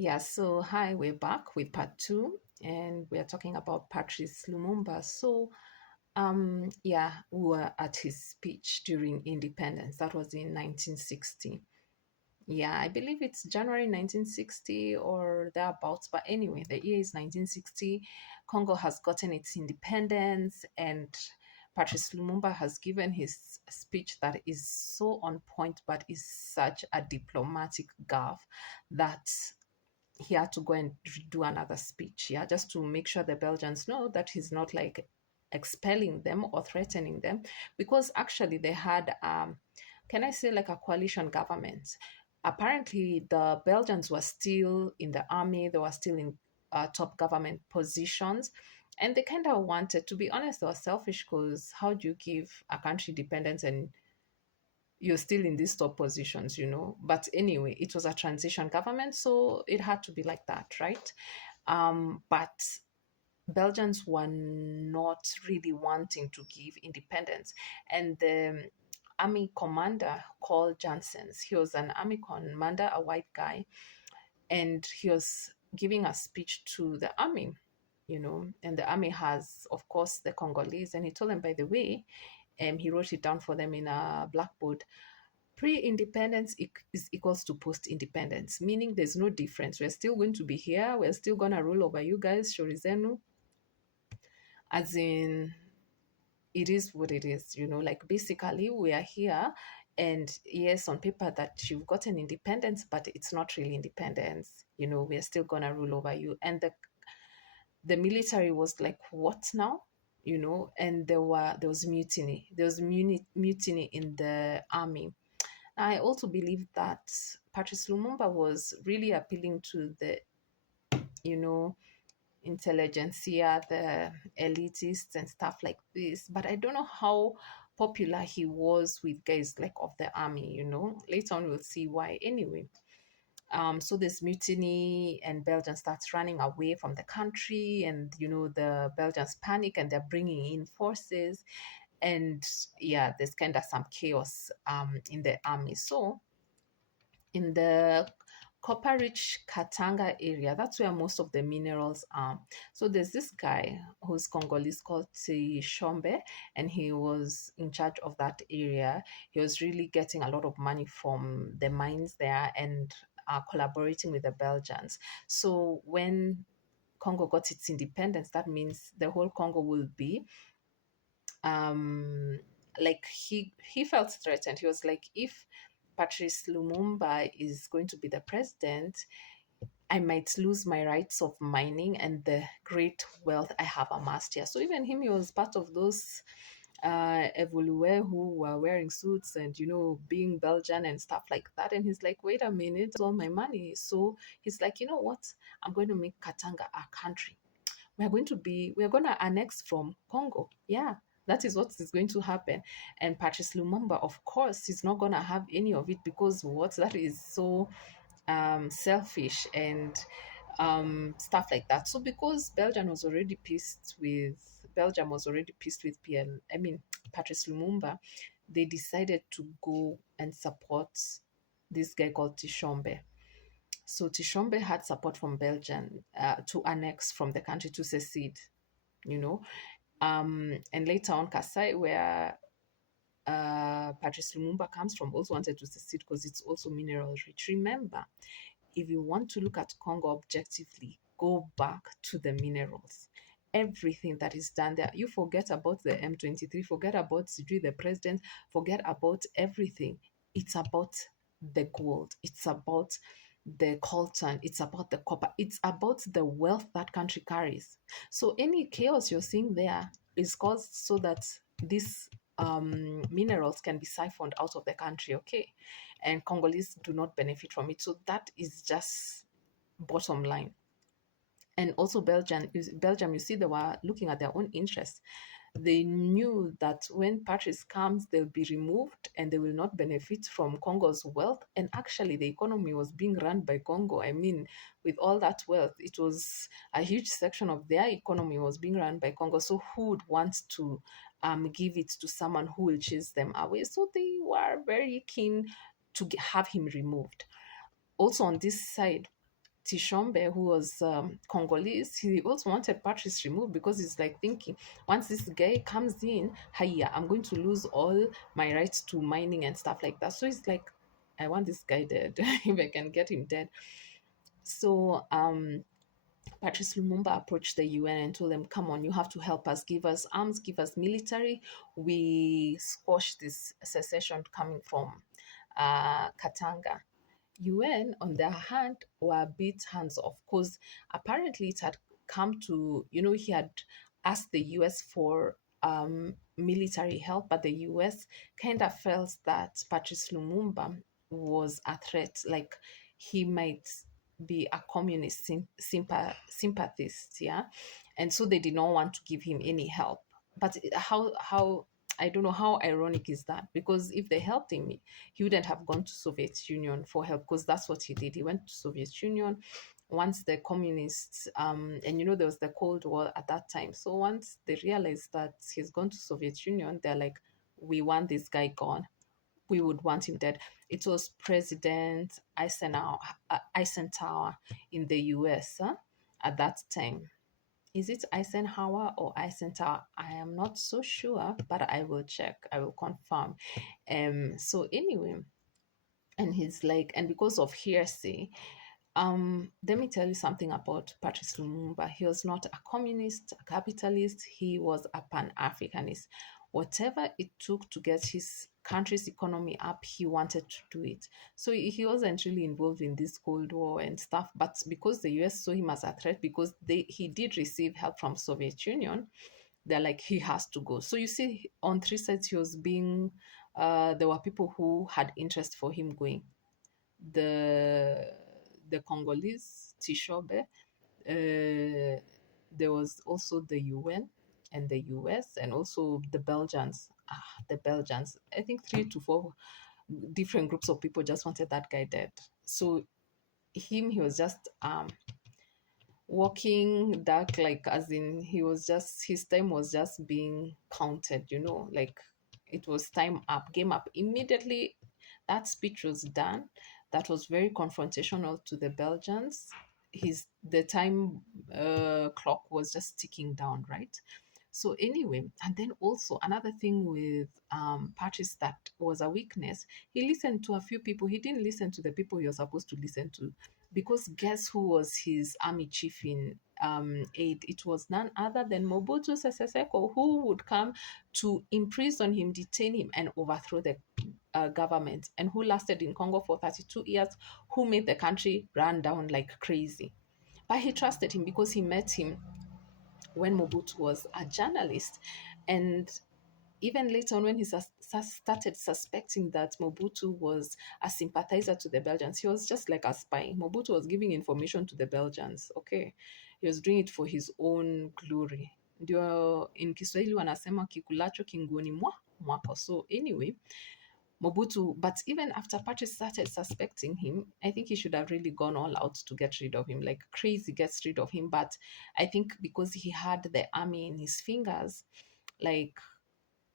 Yeah, so hi, we're back with part two, and we're talking about Patrice Lumumba. Yeah, we were at his speech during independence. That was in 1960. Yeah, I believe it's January 1960 or thereabouts. But anyway, the year is 1960. Congo has gotten its independence, and Patrice Lumumba has given his speech that is so on point, but is such a diplomatic gaffe that he had to go and do another speech, yeah, just to make sure the Belgians know that he's not like expelling them or threatening them, because actually they had, can I say, like a coalition government. Apparently, the Belgians were still in the army, they were still in top government positions. And they kind of wanted, to be honest, they were selfish because how do you give a country independence and you're still in these top positions? But anyway, it was a transition government, so it had to be like that, right? But Belgians were not really wanting to give independence. And the army commander called Janssens, he was an army commander, a white guy, and he was giving a speech to the army, and the army has, of course, the Congolese. And he told them, by the way, he wrote it down for them in a blackboard. Pre-independence is equals to post-independence, meaning there's no difference. We're still going to be here. We're still going to rule over you guys, Shorizenu, as in it is what it is. Like basically we are here, and yes, on paper that you've gotten independence, but it's not really independence. We're still going to rule over you. And the military was like, what now? And there was mutiny. There was mutiny in the army. I also believe that Patrice Lumumba was really appealing to the, you know, intelligentsia, the elitists and stuff like this. But I don't know how popular he was with guys like of the army. Later on we'll see why. Anyway, so this mutiny and Belgians starts running away from the country, and the Belgians panic and they're bringing in forces, and yeah, there's kind of some chaos in the army. So in the copper rich Katanga area. That's where most of the minerals are. So there's this guy who's Congolese called Tishombe, and he was in charge of that area. He was really getting a lot of money from the mines there and collaborating with the Belgians. So when Congo got its independence, that means the whole Congo will be um like he felt threatened. He was like, if Patrice Lumumba is going to be the president, I might lose my rights of mining and the great wealth I have amassed here. So even him, he was part of those evoluer who were wearing suits and being Belgian and stuff like that. And he's like, wait a minute, all my money. So he's like, you know what? I'm going to make Katanga a country. We're going to annex from Congo. Yeah, that is what is going to happen. And Patrice Lumumba, of course, is not going to have any of it, because what that is so selfish and stuff like that. So because Belgium was already pissed with Patrice Lumumba, they decided to go and support this guy called Tishombe. So Tishombe had support from Belgium to annex from the country, to secede, you know. And later on, Kasai, where Patrice Lumumba comes from, also wanted to secede because it's also mineral rich. Remember, if you want to look at Congo objectively, go back to the minerals. Everything that is done there, you forget about the M23, forget about Sidri, the president, forget about everything. It's about the gold, it's about the coltan, it's about the copper, it's about the wealth that country carries. So any chaos you're seeing there is caused so that these minerals can be siphoned out of the country, okay? And Congolese do not benefit from it. So that is just bottom line. And also Belgium, you see, they were looking at their own interests. They knew that when Patrice comes, they'll be removed and they will not benefit from Congo's wealth. And actually, the economy was being run by Congo. I mean, with all that wealth, it was a huge section of their economy was being run by Congo. So who would want to give it to someone who will chase them away? So they were very keen to have him removed. Also on this side, Tishombe, who was Congolese, he also wanted Patrice removed because he's like thinking, once this guy comes in, hiya, I'm going to lose all my rights to mining and stuff like that. So he's like, I want this guy dead if I can get him dead. So Patrice Lumumba approached the UN and told them, come on, you have to help us, give us arms, give us military. We squash this secession coming from Katanga. UN, on their hand, were a bit hands off because apparently it had come to, he had asked the US for military help, but the US kind of felt that Patrice Lumumba was a threat, like he might be a communist sympathist, yeah, and so they did not want to give him any help. But how I don't know how ironic is that, because if they helped him, he wouldn't have gone to Soviet Union for help, because that's what he did. He went to Soviet Union once the communists and there was the Cold War at that time. So once they realized that he's gone to Soviet Union, they're like, we want this guy gone. We would want him dead. It was President Eisenhower in the US at that time. Is it Eisenhower or Eisenhower? I am not so sure, but I will check. I will confirm. So anyway, and he's like, and because of hearsay, let me tell you something about Patrice Lumumba. He was not a communist, a capitalist. He was a Pan-Africanist. Whatever it took to get his country's economy up, he wanted to do it. So he wasn't really involved in this Cold War and stuff. But because the US saw him as a threat, because he did receive help from Soviet Union, they're like, he has to go. So you see, on three sides, he was being. There were people who had interest for him going. The Congolese, Tishobe. There was also the UN and the US, and also the Belgians. The Belgians. I think 3 to 4 different groups of people just wanted that guy dead. So he was just walking dark, like, as in, he was just, his time was just being counted, like it was time up, game up. Immediately that speech was done, that was very confrontational to the Belgians. The time clock was just ticking down, right? So anyway, and then also another thing with Patrice that was a weakness, he listened to a few people. He didn't listen to the people he was supposed to listen to, because guess who was his army chief in aid? It was none other than Mobutu Sese Seko, who would come to imprison him, detain him, and overthrow the government, and who lasted in Congo for 32 years, who made the country run down like crazy. But he trusted him because he met him when Mobutu was a journalist. And even later on, when he started suspecting that Mobutu was a sympathizer to the Belgians, he was just like a spy. Mobutu was giving information to the Belgians, okay? He was doing it for his own glory. Ndio in Kiswahili wanasema kikulacho kingoni mwako. So anyway, Mobutu, but even after Patrice started suspecting him, I think he should have really gone all out to get rid of him, like crazy gets rid of him. But I think because he had the army in his fingers, like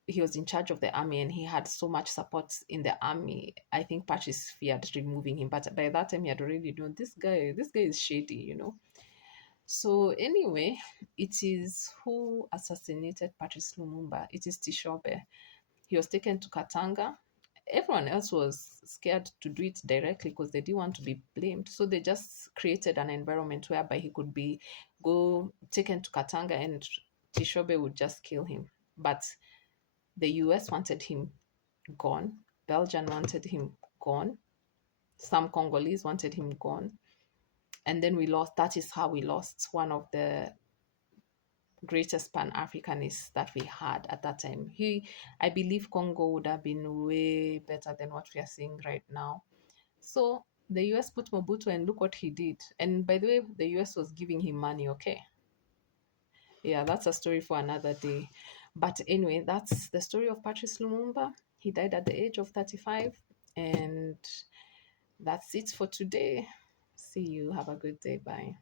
he was in charge of the army and he had so much support in the army, I think Patrice feared removing him. But by that time, he had already known this guy is shady. So anyway, it is who assassinated Patrice Lumumba. It is Tishobe. He was taken to Katanga. Everyone else was scared to do it directly because they didn't want to be blamed. So they just created an environment whereby he could be taken to Katanga and Tishobe would just kill him. But the US wanted him gone. Belgium wanted him gone. Some Congolese wanted him gone. And then we lost. That is how we lost one of the greatest Pan-Africanists that we had at that time. I believe Congo would have been way better than what we are seeing right now. So the US put Mobutu and look what he did. And by the way, the US was giving him money, okay? Yeah, that's a story for another day. But anyway, that's the story of Patrice Lumumba. He died at the age of 35. And that's it for today. See you. Have a good day. Bye.